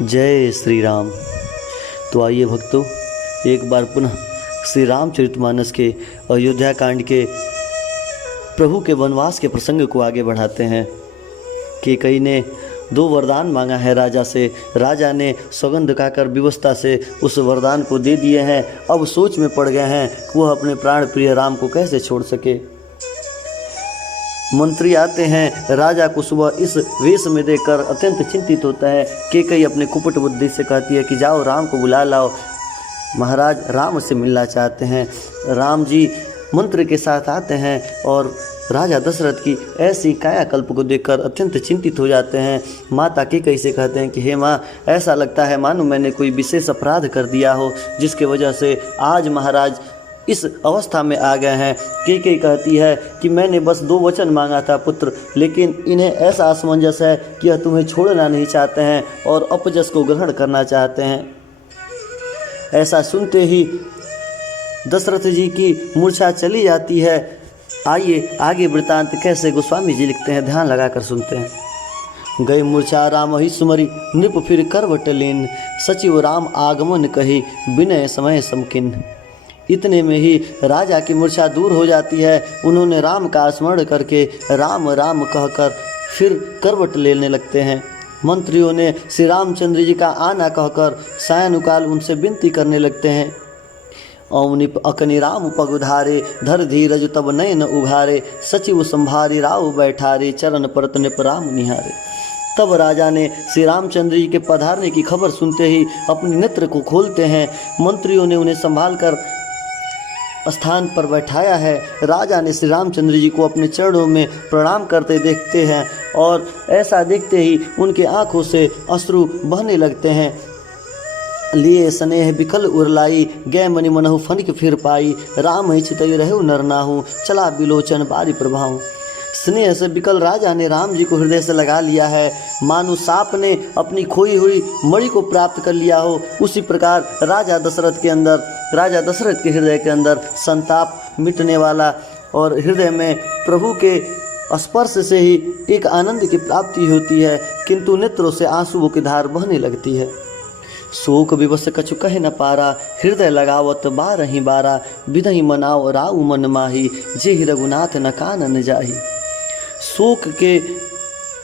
जय श्री राम। तो आइए भक्तों, एक बार पुनः श्री रामचरितमानस के अयोध्या कांड के प्रभु के वनवास के प्रसंग को आगे बढ़ाते हैं। कैकेयी ने 2 वरदान मांगा है राजा से। राजा ने सौगंध खाकर विवशता से उस वरदान को दे दिए हैं। अब सोच में पड़ गए हैं कि वह अपने प्राण प्रिय राम को कैसे छोड़ सके। मंत्री आते हैं, राजा को सुबह इस वेश में देखकर अत्यंत चिंतित होता है। कैकेयी अपने कुपट बुद्धि से कहती है कि जाओ राम को बुला लाओ, महाराज राम से मिलना चाहते हैं। राम जी मंत्र के साथ आते हैं और राजा दशरथ की ऐसी कायाकल्प को देखकर अत्यंत चिंतित हो जाते हैं। माता कैकेयी से कहते हैं कि हे माँ, ऐसा लगता है मानो मैंने कोई विशेष अपराध कर दिया हो, जिसके वजह से आज महाराज इस अवस्था में आ गए हैं। कैकेयी कहती है कि मैंने बस 2 वचन मांगा था पुत्र, लेकिन इन्हें ऐसा असमंजस है कि यह तुम्हें छोड़ना नहीं चाहते हैं और अपजस को ग्रहण करना चाहते हैं। ऐसा सुनते ही दशरथ जी की मूर्छा चली जाती है। आइए आगे वृतांत कैसे गोस्वामी जी लिखते हैं, ध्यान लगाकर सुनते हैं। गई मूर्छा राम ही सुमरी, नृप फिर करवट लीन, सचिव राम आगमन कही, विनय समय समकिन। इतने में ही राजा की मूर्छा दूर हो जाती है। उन्होंने राम का स्मरण करके राम राम कहकर फिर करवट लेने लगते हैं। मंत्रियों ने श्री रामचंद्र जी का आना कहकर सायंकाल उनसे विनती करने लगते हैं। औनिप अकनि राम पगुधारे, धर धीरज तब नयन उघारे, सचिव संभारी राव बैठारे, चरण परत निप राम निहारे। तब राजा ने श्री रामचंद्र जी के पधारने की खबर सुनते ही अपने नेत्र को खोलते हैं। मंत्रियों ने उन्हें संभाल कर स्थान पर बैठाया है। राजा ने श्री रामचंद्र जी को अपने चरणों में प्रणाम करते देखते हैं और ऐसा देखते ही उनके आंखों से अश्रु बहने लगते हैं। लिए स्नेह बिकल उरलाई, गै मणि मनहु फनिक फिर पाई, राम ही चितई रहु नर नाहु, चला बिलोचन बारी प्रभाऊ। स्नेह से बिकल राजा ने राम जी को हृदय से लगा लिया है, मानो सांप ने अपनी खोई हुई मणि को प्राप्त कर लिया हो। उसी प्रकार राजा दशरथ के हृदय के अंदर संताप मिटने वाला और हृदय में प्रभु के स्पर्श से ही एक आनंद की प्राप्ति होती है, किंतु नेत्रों से आंसुओं की धार बहने लगती है। शोक विवश कछु कह न पारा, हृदय लगावत बारहि बारा, विधहि मनाओ राउ मन माही, जेहि रघुनाथ न कानन जाही। शोक के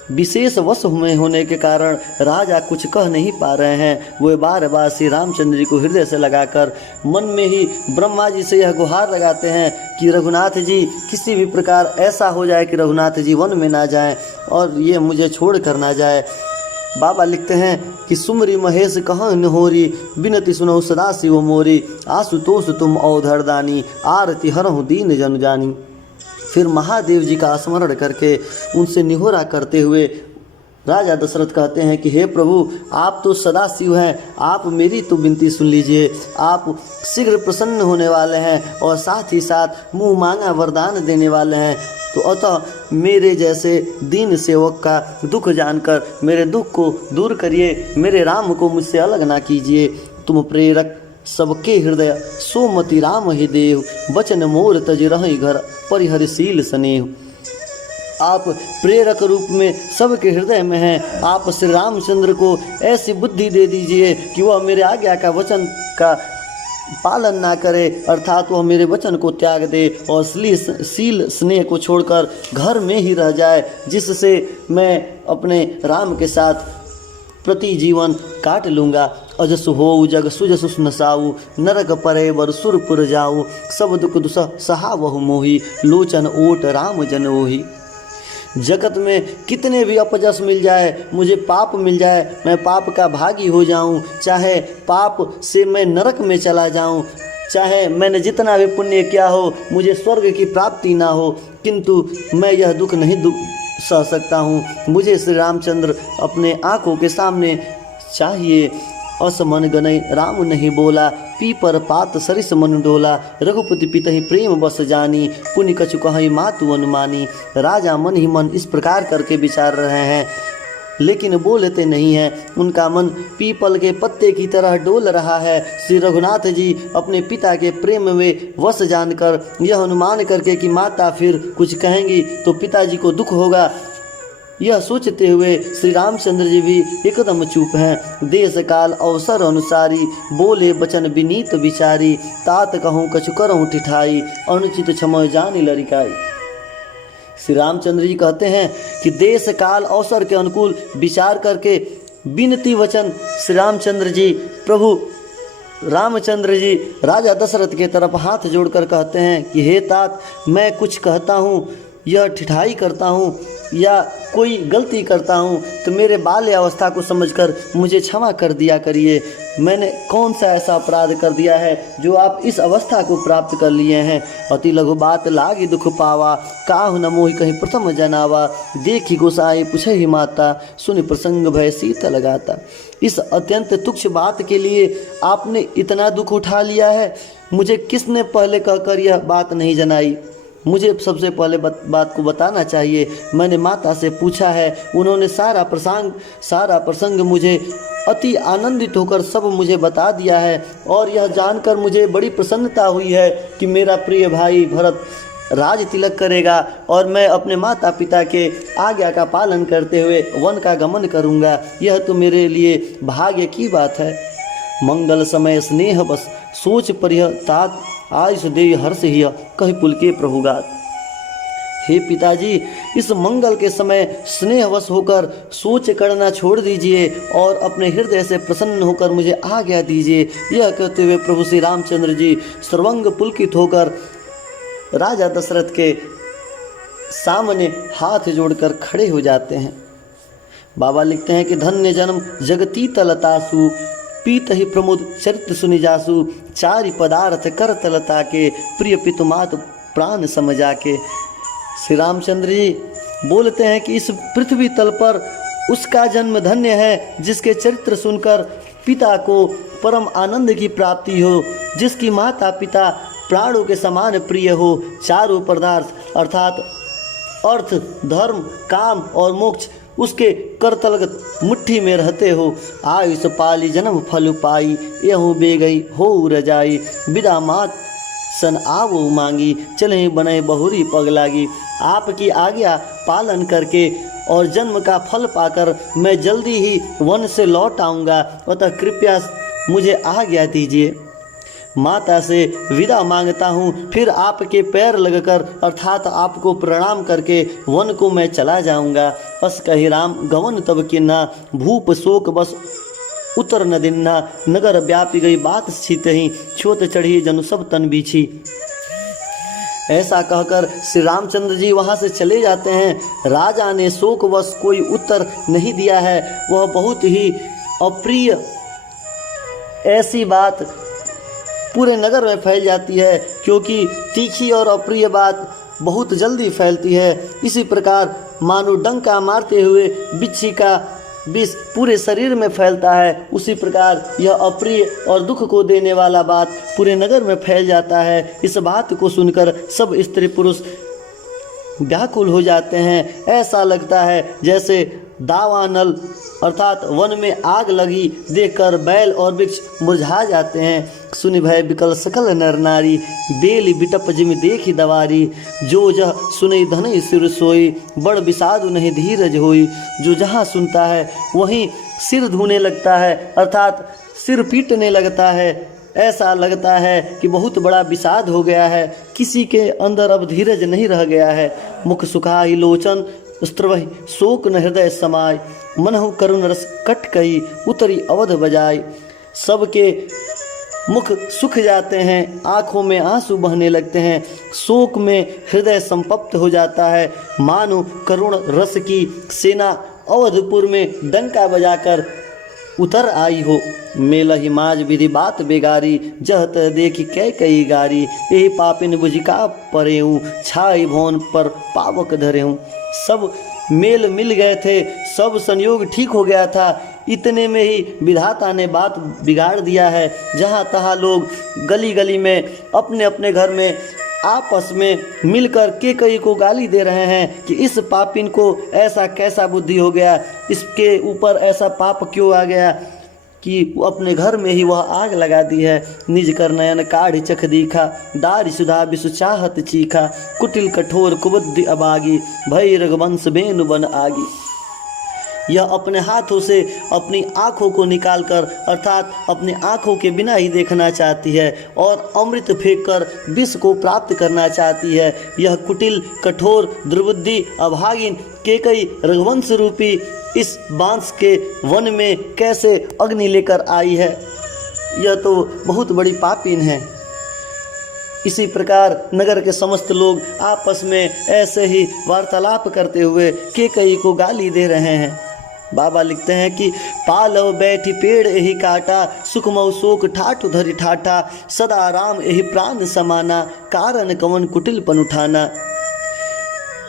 विशेष वश में होने के कारण राजा कुछ कह नहीं पा रहे हैं। वे बार बार श्री रामचंद्र जी को हृदय से लगाकर मन में ही ब्रह्मा जी से यह गुहार लगाते हैं कि रघुनाथ जी किसी भी प्रकार ऐसा हो जाए कि रघुनाथ जी वन में ना जाएं और ये मुझे छोड़ कर ना जाए। बाबा लिखते हैं कि सुमरी महेश कहाँ नहोरी, बिनती सुनो सदा शिव मोरी, आशुतोष तुम अवधर दानी, आरती हरहु दीन जन जानी। फिर महादेव जी का स्मरण करके उनसे निहोरा करते हुए राजा दशरथ कहते हैं कि हे प्रभु, आप तो सदा शिव हैं, आप मेरी तो विनती सुन लीजिए। आप शीघ्र प्रसन्न होने वाले हैं और साथ ही साथ मुँह मांगा वरदान देने वाले हैं। तो अतः मेरे जैसे दीन सेवक का दुख जानकर मेरे दुख को दूर करिए, मेरे राम को मुझसे अलग ना कीजिए। तुम प्रेरक सबके हृदय, सोमति राम ही देव, बचन मोर तज रहि घर, परिहरशील स्नेह। आप प्रेरक रूप में सबके हृदय में हैं। आप श्री रामचंद्र को ऐसी बुद्धि दे दीजिए कि वह मेरे आज्ञा का वचन का पालन ना करे, अर्थात वह मेरे वचन को त्याग दे और शील स्नेह को छोड़कर घर में ही रह जाए, जिससे मैं अपने राम के साथ प्रति जीवन काट लूँगा। अजस हो जग सुजस नसाऊ, नरक परे बर सुरपुर जाऊ, सब दुख दुस सहावहु मोही, लोचन ओट राम जन ओही। जगत में कितने भी अपजस मिल जाए, मुझे पाप मिल जाए, मैं पाप का भागी हो जाऊं, चाहे पाप से मैं नरक में चला जाऊं, चाहे मैंने जितना भी पुण्य किया हो मुझे स्वर्ग की प्राप्ति ना हो, किंतु मैं यह दुख नहीं सह सकता हूँ। मुझे श्री रामचंद्र अपने आँखों के सामने चाहिए। असमन गनई राम नहीं बोला, पीपर पात सरिस मन डोला, रघुपति पितहि प्रेम बस जानी, पुनि कछु कहई मातु अनुमानी। राजा मन ही मन इस प्रकार करके विचार रहे हैं, लेकिन बोलते नहीं हैं। उनका मन पीपल के पत्ते की तरह डोल रहा है। श्री रघुनाथ जी अपने पिता के प्रेम में वश जानकर यह अनुमान करके कि माता फिर कुछ कहेंगी तो पिताजी को दुख होगा, यह सोचते हुए श्री रामचंद्र जी भी एकदम चुप हैं। देश काल अवसर अनुसारी बोले बचन विनीत विचारी, तात कहूँ कछु करऊँ ठिठाई, अनुचित क्षमय जानी लरिकाई। श्री रामचंद्र जी कहते हैं कि देश काल अवसर के अनुकूल विचार करके विनती वचन श्री रामचंद्र जी प्रभु रामचंद्र जी राजा दशरथ के तरफ हाथ जोड़कर कहते हैं कि हे तात, मैं कुछ कहता हूँ, यह ठिठाई करता हूँ या कोई गलती करता हूँ तो मेरे बाल्य अवस्था को समझकर मुझे क्षमा कर दिया करिए। मैंने कौन सा ऐसा अपराध कर दिया है जो आप इस अवस्था को प्राप्त कर लिए हैं। अति लघु बात लागी दुख पावा, काहु न मोहि कहीं प्रथम जनावा, देखी गोसाई पूछे ही माता, सुनि प्रसंग भय शीत लगाता। इस अत्यंत तुच्छ बात के लिए आपने इतना दुख उठा लिया है। मुझे किसने पहले कहकर यह बात नहीं जनाई? मुझे सबसे पहले बात को बताना चाहिए। मैंने माता से पूछा है, उन्होंने सारा प्रसंग मुझे अति आनंदित होकर सब मुझे बता दिया है। और यह जानकर मुझे बड़ी प्रसन्नता हुई है कि मेरा प्रिय भाई भरत राज तिलक करेगा और मैं अपने माता पिता के आज्ञा का पालन करते हुए वन का गमन करूँगा। यह तो मेरे लिए भाग्य की बात है। मंगल समय स्नेह बस सोच परिह तात, आयुष देव हर्ष हिय कहि पुलके प्रभुगात। हे पिताजी, इस मंगल के समय स्नेहवश होकर सोच करना छोड़ दीजिए और अपने हृदय से प्रसन्न होकर मुझे आज्ञा दीजिए। यह कहते हुए प्रभु श्री रामचंद्र जी सर्वांग पुलकित होकर राजा दशरथ के सामने हाथ जोड़कर खड़े हो जाते हैं। बाबा लिखते हैं कि धन्य जन्म जगती तलतासु, पीत ही प्रमुद चरित्र सुनि जासु, चारि पदार्थ कर तलता के, प्रिय पितुमात प्राण समझा के। श्री रामचंद्र जी बोलते हैं कि इस पृथ्वी तल पर उसका जन्म धन्य है जिसके चरित्र सुनकर पिता को परम आनंद की प्राप्ति हो, जिसकी माता पिता प्राणों के समान प्रिय हो, चारों पदार्थ अर्थात अर्थ धर्म काम और मोक्ष उसके करतलगत मुट्ठी में रहते हो। आयुष पाली जन्म फल पाई, यहूँ बे गई हो रजाई, विदा मात सन आवो मांगी, चले बने बहुरी पग लागी। आपकी आज्ञा पालन करके और जन्म का फल पाकर मैं जल्दी ही वन से लौट आऊँगा, अतः कृपया मुझे आज्ञा दीजिए। माता से विदा मांगता हूँ, फिर आपके पैर लगकर अर्थात आपको प्रणाम करके वन को मैं चला जाऊँगा। अस कही राम गवन तब किन्ना, भूप शोक बस उतर न दिन्ना, नगर व्यापी गई बात छित ही, छोट चढ़ी जनु सब तन बीछी। ऐसा कहकर श्री रामचंद्र जी वहाँ से चले जाते हैं। राजा ने शोकवश कोई उत्तर नहीं दिया है। वह बहुत ही अप्रिय ऐसी बात पूरे नगर में फैल जाती है, क्योंकि तीखी और अप्रिय बात बहुत जल्दी फैलती है। इसी प्रकार मानो डंका मारते हुए बिच्छी का विष पूरे शरीर में फैलता है, उसी प्रकार यह अप्रिय और दुख को देने वाला बात पूरे नगर में फैल जाता है। इस बात को सुनकर सब स्त्री पुरुष व्याकुल हो जाते हैं। ऐसा लगता है जैसे दावानल अर्थात वन में आग लगी देखकर बैल और वृक्ष मुरझा जाते हैं। सुनि भय विकल सकल नर नारी, बेली बिटप जिम देखी दवारी, जो जह सुनई धनई सिर सोई, बड़ विषादु नहीं धीरज होई। जो जहाँ सुनता है वहीं सिर धोने लगता है अर्थात सिर पीटने लगता है। ऐसा लगता है कि बहुत बड़ा विषाद हो गया है, किसी के अंदर अब धीरज नहीं रह गया है। मुख सुखाई लोचन स्त्रवहि शोक न हृदय समाय, मनहु करुण रस कट कई, उतरी अवध बजाय। सबके मुख सूख जाते हैं, आँखों में आंसू बहने लगते हैं, शोक में हृदय संपप्त हो जाता है। मानो करुण रस की सेना अवधपुर में डंका बजाकर उतर आई हो। मेलहि माज विधि बात बेगारी, जहत देखी कै कई गारी, यही पापिन बुझिका परेऊँ, छाई भवन पर पावक धरेऊँ। सब मेल मिल गए थे, सब संयोग ठीक हो गया था, इतने में ही विधाता ने बात बिगाड़ दिया है। जहाँ तहाँ लोग गली गली में अपने अपने घर में आपस में मिलकर केकई को गाली दे रहे हैं कि इस पापिन को ऐसा कैसा बुद्धि हो गया, इसके ऊपर ऐसा पाप क्यों आ गया कि अपने घर में ही वह आग लगा दी है। निज कर नयन काढ़ चख दीखा, दारि सुधा विषु चाहत चीखा, कुटिल कठोर कुबुद्धि अबागी, भई रघुवंश बेनु बन आगी। यह अपने हाथों से अपनी आँखों को निकालकर अर्थात अपनी आँखों के बिना ही देखना चाहती है और अमृत फेंककर विष को प्राप्त करना चाहती है। यह कुटिल, कठोर, दुर्बुद्धि, अभागिन कैकेयी रघुवंश रूपी इस बांस के वन में कैसे अग्नि लेकर आई है। यह तो बहुत बड़ी पापीन है। इसी प्रकार नगर के समस्त लोग आपस में ऐसे ही वार्तालाप करते हुए कैकेयी को गाली दे रहे हैं। बाबा लिखते हैं कि पालव बैठी पेड़ यही काटा, सुखमऊ शोक ठाठ धरि ठाठा, सदा राम यही प्राण समाना, कारण कवन कुटिलपन उठाना।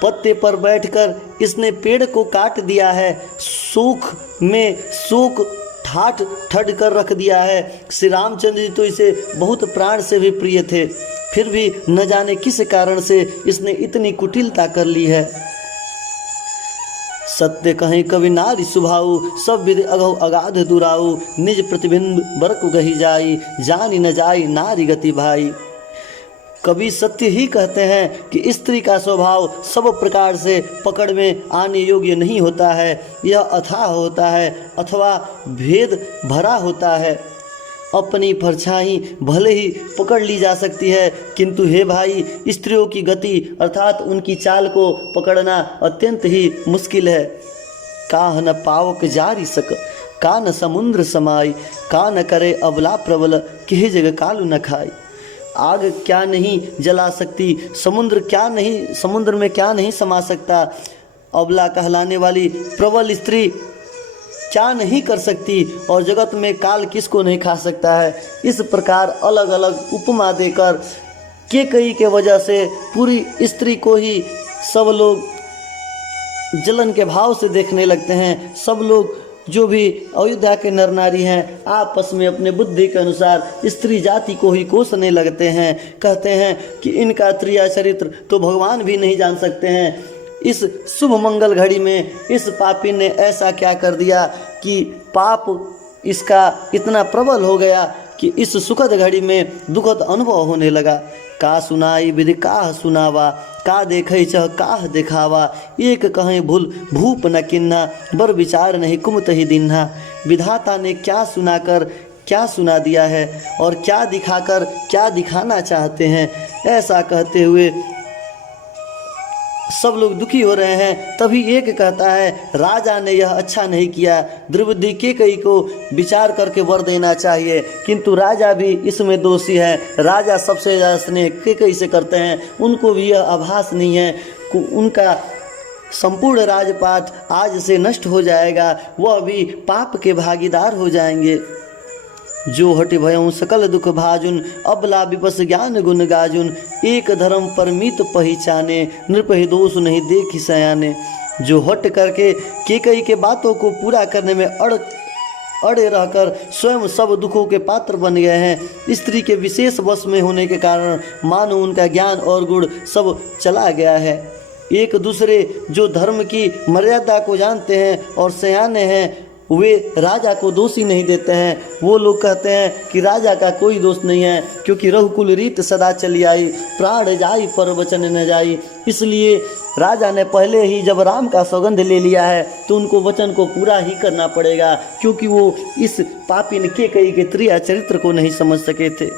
पत्ते पर बैठकर इसने पेड़ को काट दिया है, शोक में शोक ठाठ ठड कर रख दिया है। श्री रामचंद्र जी तो इसे बहुत प्राण से भी प्रिय थे, फिर भी न जाने किस कारण से इसने इतनी कुटिलता कर ली है। सत्य कहीं कवि नारी सुभाऊ, सब विधि अगौ अगाध दुराऊ, निज प्रतिबिंब बरक गही जाई, जानी न जाई नारी गति भाई। कवि सत्य ही कहते हैं कि स्त्री का स्वभाव सब प्रकार से पकड़ में आने योग्य नहीं होता है। यह अथाह होता है अथवा भेद भरा होता है। अपनी परछाई भले ही पकड़ ली जा सकती है, किंतु हे भाई, स्त्रियों की गति अर्थात उनकी चाल को पकड़ना अत्यंत ही मुश्किल है। काह न पावक जारी सक, का न समुद्र समाई, का न करे अबला प्रबल, किह जग कालू न खाई। आग क्या नहीं जला सकती, समुद्र में क्या नहीं समा सकता, अबला कहलाने वाली प्रबल स्त्री क्या नहीं कर सकती, और जगत में काल किसको नहीं खा सकता है। इस प्रकार अलग अलग उपमा देकर कैकेयी के वजह से पूरी स्त्री को ही सब लोग जलन के भाव से देखने लगते हैं। सब लोग जो भी अयोध्या के नर नारी हैं आपस में अपने बुद्धि के अनुसार स्त्री जाति को ही कोसने लगते हैं। कहते हैं कि इनका त्रिया चरित्र तो भगवान भी नहीं जान सकते हैं। इस शुभ मंगल घड़ी में इस पापी ने ऐसा क्या कर दिया कि पाप इसका इतना प्रबल हो गया कि इस सुखद घड़ी में दुखद अनुभव होने लगा। का सुनाई विधि काह सुनावा, का देखे चह काह दिखावा, एक कहें भूल भूप न किन्ना, बर विचार नहीं कुमत ही दिन्हा। विधाता ने क्या सुनाकर क्या सुना दिया है और क्या दिखाकर क्या दिखाना चाहते हैं, ऐसा कहते हुए सब लोग दुखी हो रहे हैं। तभी एक कहता है, राजा ने यह अच्छा नहीं किया, द्रौपदी कैकेयी को विचार करके वर देना चाहिए, किंतु राजा भी इसमें दोषी है। राजा सबसे ज़्यादा स्नेह कैकेयी से करते हैं, उनको भी यह आभास नहीं है। उनका संपूर्ण राजपाट आज से नष्ट हो जाएगा, वह भी पाप के भागीदार हो जाएंगे। जो हटि भयउ सकल दुख भाजुन, अबला विपस ज्ञान गुण गाजुन, एक धर्म परमित पहिचाने, नृपहि दोष नहीं देखि सयाने। जो हट करके कैकेयी के बातों को पूरा करने में अड़े रहकर स्वयं सब दुखों के पात्र बन गए हैं। स्त्री के विशेष वश में होने के कारण मानो उनका ज्ञान और गुण सब चला गया है। एक दूसरे जो धर्म की मर्यादा को जानते हैं और सयाने हैं, वे राजा को दोषी नहीं देते हैं। वो लोग कहते हैं कि राजा का कोई दोष नहीं है, क्योंकि रघुकुल रीत सदा चली आई, प्राण जाई पर वचन न जाई। इसलिए राजा ने पहले ही जब राम का सौगंध ले लिया है तो उनको वचन को पूरा ही करना पड़ेगा, क्योंकि वो इस पापी कैकेयी के त्रिया चरित्र को नहीं समझ सके थे।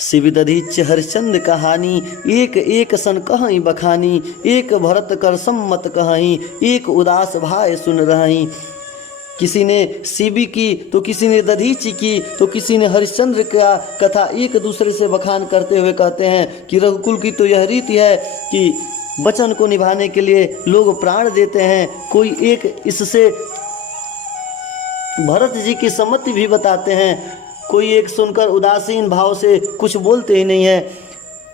शिविदधीच हरिश्चंद्र कहानी, एक एक सन कहीं बखानी, एक भरत कर सम्मत कहीं, एक उदास भाई सुन रही। किसी ने शिवी की तो किसी ने दधीची की तो किसी ने हरिश्चंद्र का कथा एक दूसरे से बखान करते हुए कहते हैं कि रघुकुल की तो यह रीति है कि वचन को निभाने के लिए लोग प्राण देते हैं। कोई एक इससे भरत जी की सम्मति भी बताते हैं, कोई एक सुनकर उदासीन भाव से कुछ बोलते ही नहीं है।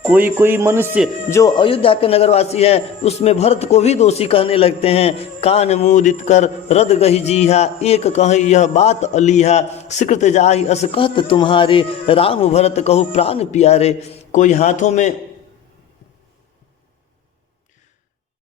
कोई मनुष्य जो अयोध्या के नगरवासी है उसमें भरत को भी दोषी कहने लगते हैं। कान मुदित कर रद गही जीहा, एक कहे यह बात अलीहा, सिकृत जाहि अस कहत तुम्हारे, राम भरत कहु प्राण प्यारे। कोई हाथों में